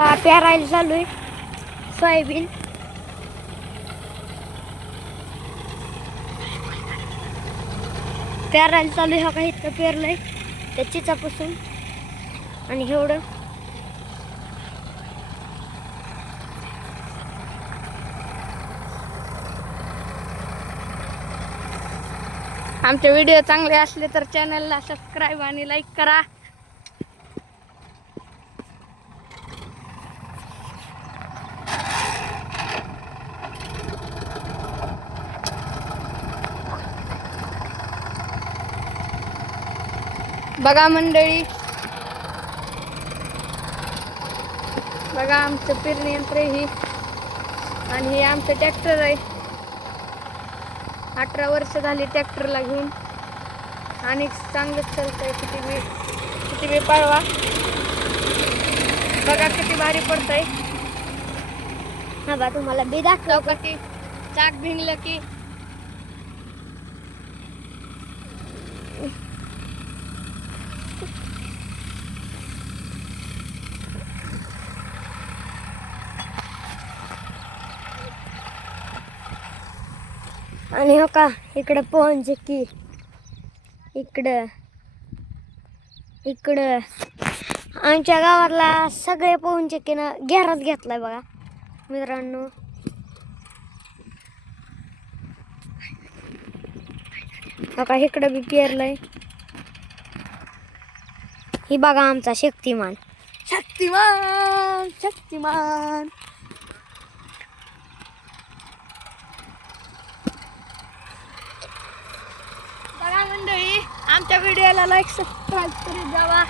पेरायला चालू आहे सोयाबीन. पेरायला चालू आहे. हा काही इतकं पेरलंय त्या चिचापासून आणि एवढं. आमचे व्हिडिओ चांगले असले तर चॅनलला सबस्क्राईब आणि लाईक करा. बघा मंडळी, बघा आमचं पेरणी यंत्र ही आणि हे आमचं ट्रॅक्टर आहे. 18 वर्ष झाली ट्रॅक्टरला घेऊन आणि चांगलंच चालतंय. किती बी पळवा, बघा किती भारी पडतंय. हा बा तुम्हाला बी दाखव कधी चाक भिनलं की आणि हो का इकडं पोहनचे की इकडं आमच्या गावातला सगळे पोहनचे की ना घेराच घेतलाय बघा मित्रांनो. हो का इकडं बी पेरलंय. ही बघा आमचा शक्तिमान शक्तिमान शक्तिमान. बघा मंडळी, आमच्या व्हिडिओला लाईक सबस्क्राईब करीत जावा.